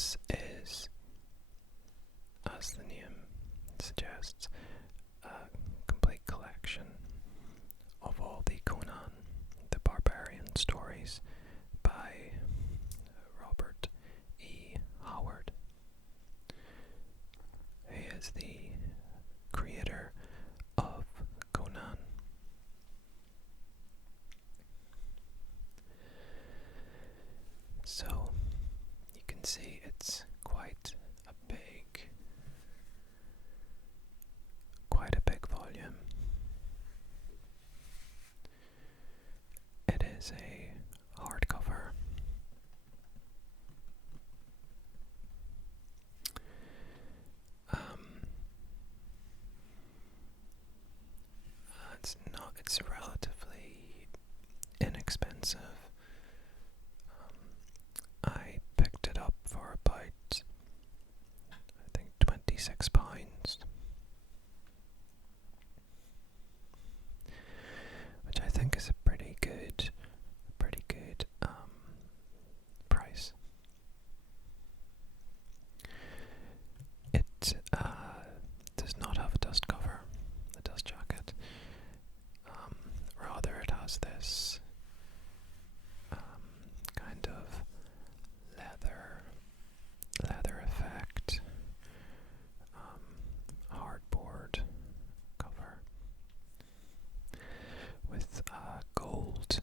This is, as the name suggests, a complete collection of all the Conan the Barbarian stories by Robert E. Howard. He is the creator of Conan. So you can see it's quite a big volume. It is a hardcover. It's relatively inexpensive. I picked it up for about, I think, £26, which I think is a pretty good price. It does not have a dust cover, a dust jacket. Rather, it has this kind of leather effect, hardboard cover with gold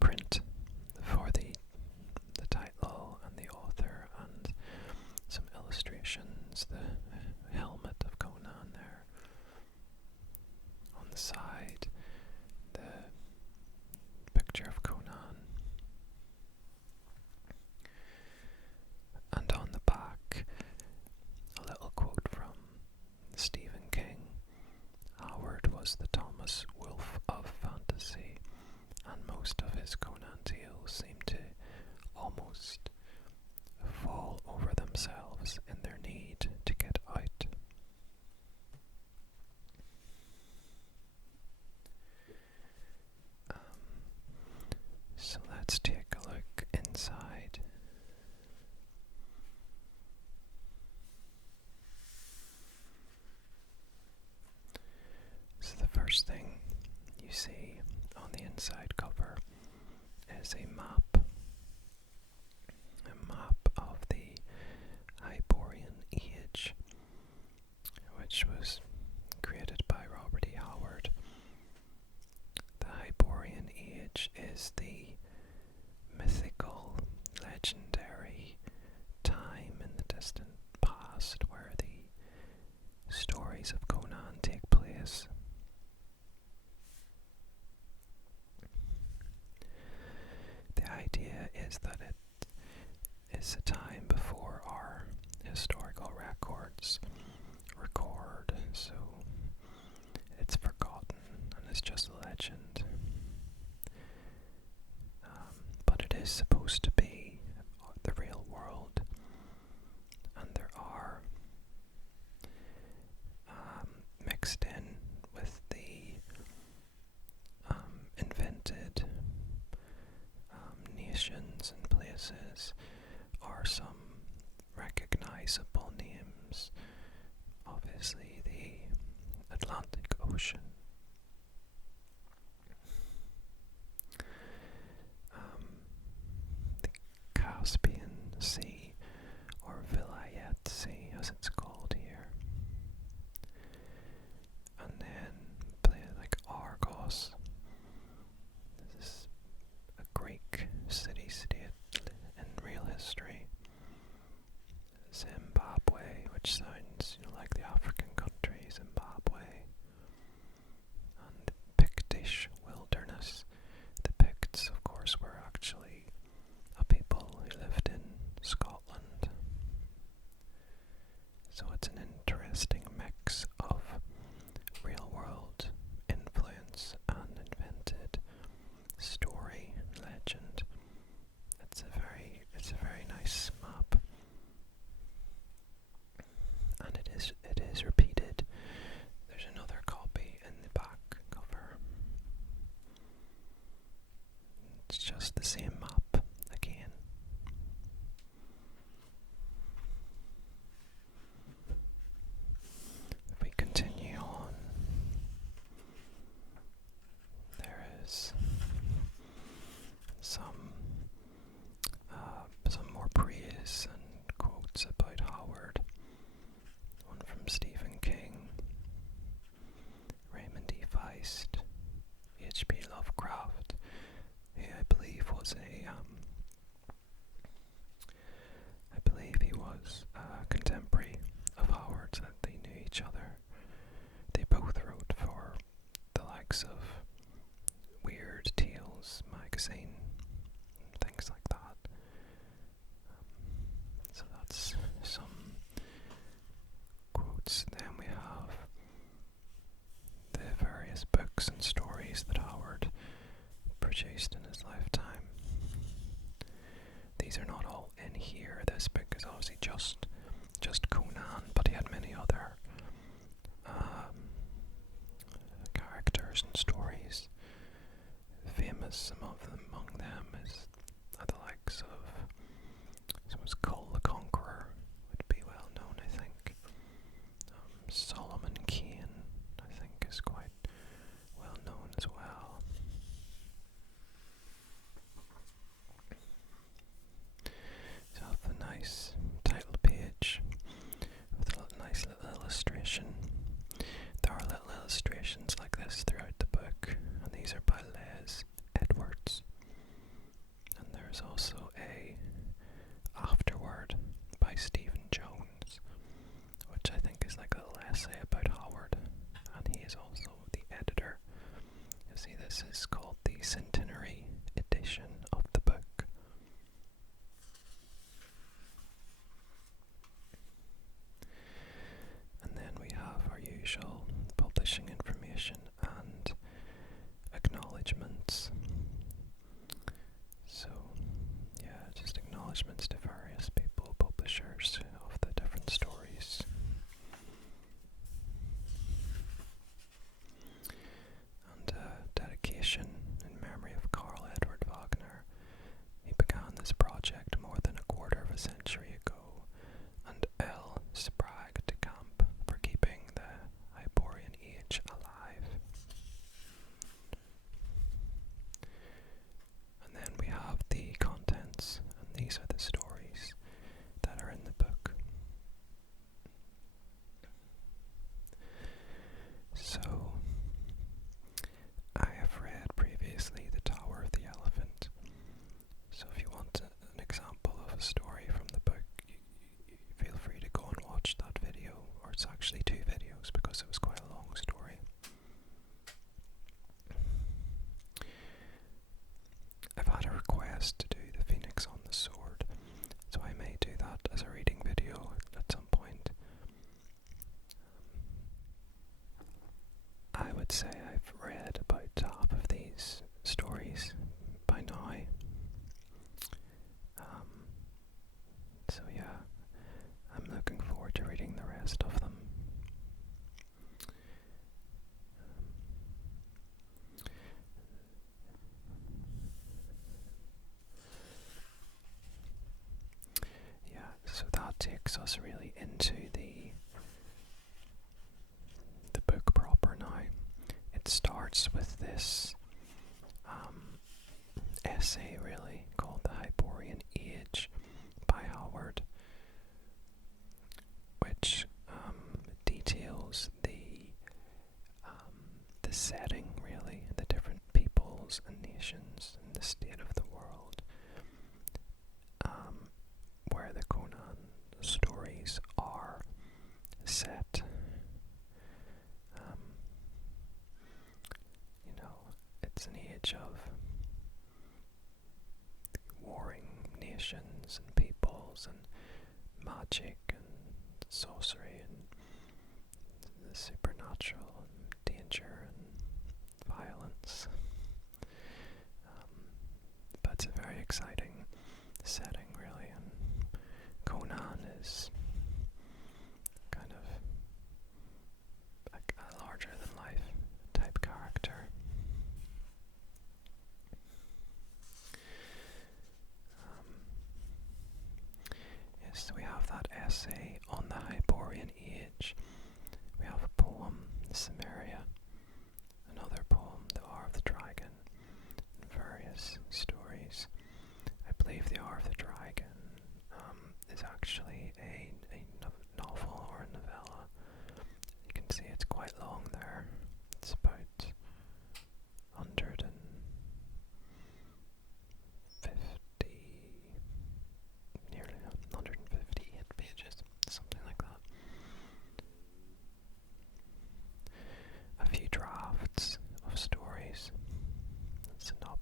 print for the title and the author, and some illustrations. The helmet of Conan there on the side, the picture of Conan, and on the back a little quote from Stephen King. Howard was the Thomas Wolfe of fantasy, and most of his Conan tales seem to almost fall over themselves in their need to get out. So let's take a look inside. So the first thing you see on the inside cover is a map of the Hyborian Age, which was created by Robert E. Howard. The Hyborian Age is the mythical, legendary time in the distant past where the stories of Conan take place. The idea is that it is a time before our historical records record, so it's forgotten and it's just a legend. But it is supposed to be the real world, and there are mixed in with the invented nations and places are some recognizable names. Obviously, the Atlantic Ocean, the Caspian Sea, or Vilayet Sea as it's called here, and then places like Argos. This is a Greek city-state in real history. Zimbabwe, which sounds like the African country Zimbabwe, and the Pictish wilderness. The Picts, of course, were actually a people who lived in Scotland. So it's an interesting mix of real-world influence and invented story, legend. It's a very nice map, and it is repeated. There's another copy in the back cover. It's just the same map again. was I believe he was a contemporary of Howard's, that they knew each other. They both wrote for the likes of Weird Tales magazine, things like that. So that's some quotes. Then we have the various books and stories that Howard produced in his lifetime. These are not all in here. This book is obviously just Conan, but he had many other characters and stories. Famous among them is the likes of, I suppose, Cole the Conqueror would be well known, I think. Solomon Kane, I think, is quite well known as well. So I have a nice title page with a nice little illustration. There are little illustrations like this throughout the book, and these are by Les Edwards. And there's also a afterword by Stephen Jones, which I think is like a little essay about Howard, and he is also the editor. You see, this is called the Centenary edition of the book. And then we have our usual publishing information and acknowledgements. So, yeah, just acknowledgements to various people, publishers of the different stories. And dedication in memory of Karl Edward Wagner. He began this project more than a quarter of a century ago, and L. Sprague de Camp for keeping the Hyborian Age alive. And then we have the contents, and these are the stories that are in the book. So, I have read previously The Tower of the Elephant. So if you want an example of a story from the book, you feel free to go and watch that video, or it's actually 2 videos because it was quite a long story. I've had a request to do the Phoenix on the Sword, so I may do that as a reading video at some point. I would say I've read about half of these stories by now. So yeah, I'm looking forward to reading the rest of them. Yeah, so that takes us really into the book proper now. It starts with this essay, really, called The Hyborian Age by Howard, which details the setting, really, the different peoples and nations and the state of the world, where the Conan stories are set. It's an age of warring nations and peoples and magic and sorcery and the supernatural and danger and violence. But it's a very exciting setting, really, and Conan is kind of a larger than life type character. Yes, we have that essay on the Hyborian Age. We have a poem, Cimmeria, another poem, The Hour of the Dragon, and various stories. I believe The Hour of the Dragon is actually a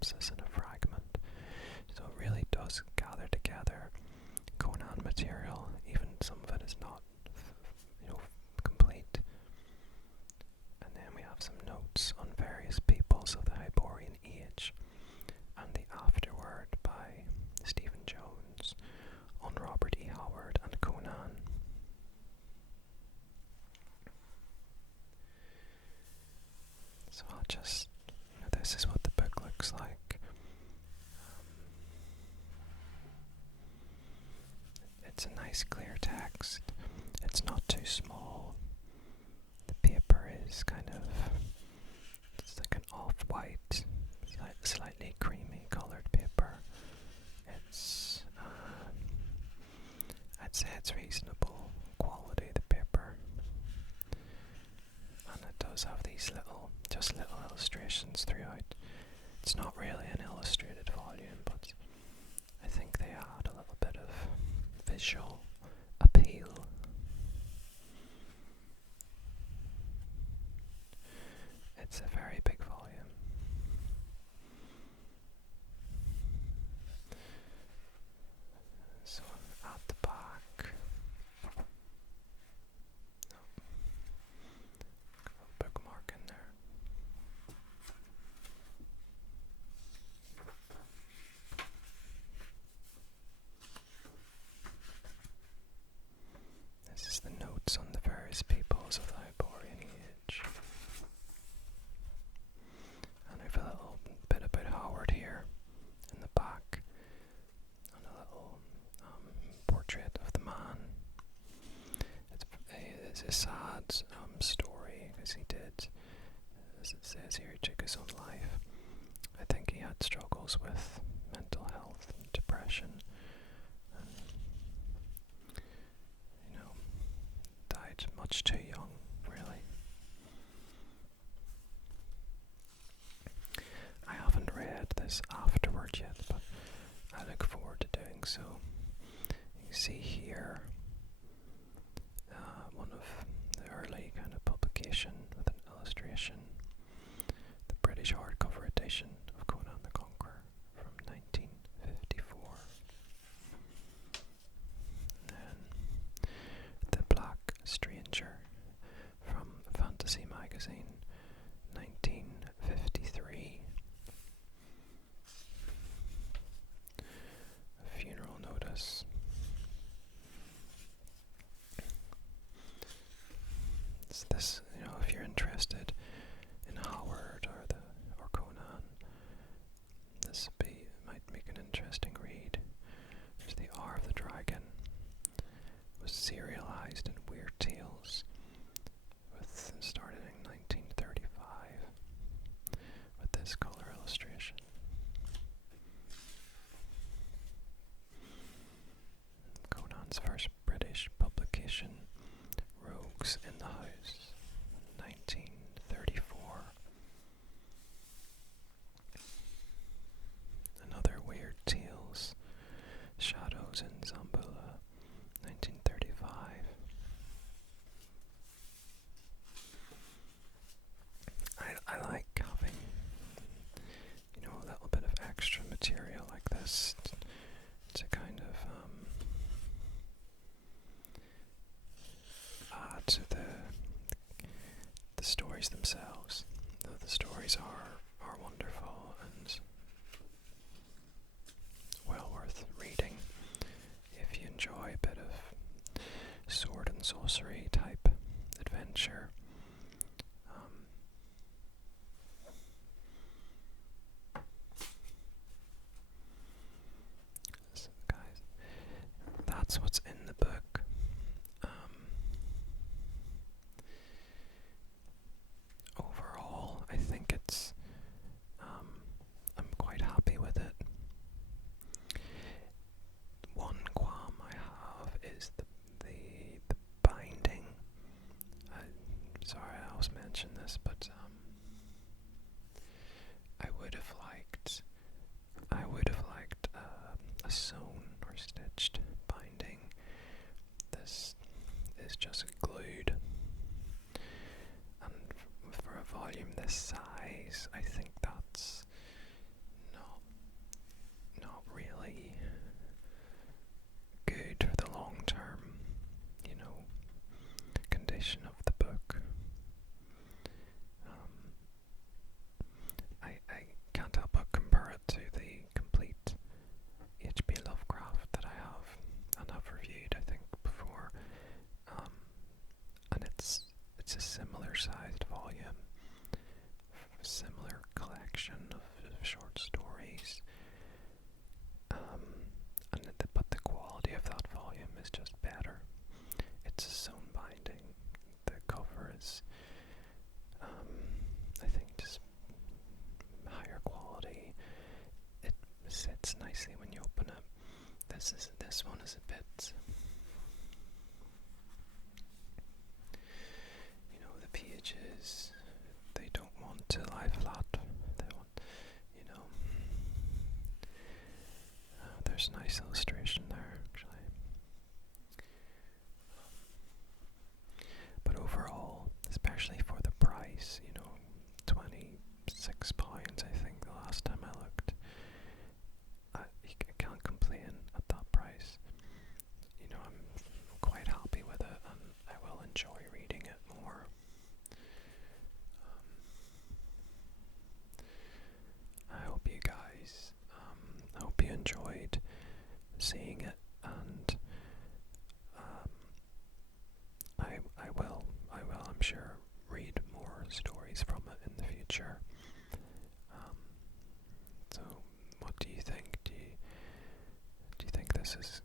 synopsis and a fragment. So it really does gather together Conan material, even some of it is not, complete. And then we have some notes on various peoples of the Hyborian Age, and the afterword by Stephen Jones on Robert E. Howard and Conan. So I'll just, this is what the book looks like. It's a nice clear text. It's not too small. The paper is kind of, it's like an off-white, slightly creamy coloured paper. It's, I'd say it's reasonable quality, the paper. And it does have these little illustrations throughout. It's not really an illustrated volume, but I think they add a little bit of visual appeal. It's a very big volume. So at the back, bookmark in there. This is the notes on the various peoples of the Hyborian Age. And I have a little bit about Howard here in the back, and a little portrait of the man. It's a sad story, because he did, as it says here, he took his own life. I think he had struggles with mental health and depression, and died much too young, really. I haven't read this afterward yet, but I look forward to doing so. You see here one of the early kind of publication with an illustration, the British hardcover edition of Conan the Conqueror from 1954. And then The Black Stranger from Fantasy Magazine, 1953. A funeral notice. It's this, if you're interested in Howard or Conan, this might make an interesting read. There's The Hour of the Dragon. It was serialized in Weird Tales, started in 1935 with this color illustration. Conan's first British publication, Rogues in the House, 1934. Another Weird Tales, Shadows in Zambula, 1935. I like having, a little bit of extra material like this to kind of add to the stories themselves. The stories are wonderful and well worth reading if you enjoy a bit of sword and sorcery type adventure. This one is a bit. The pages, they don't want to lie flat. They want, you know. There's a nice illustration there, actually. But overall, especially for the price, £26, I think the last time I looked. I can't complain at that price. I'm quite happy with it, and I will enjoy reading it more. I hope you guys, I hope you enjoyed seeing it, and I will, I'm sure, read more stories from it in the future. So, what do you think? Do you think this is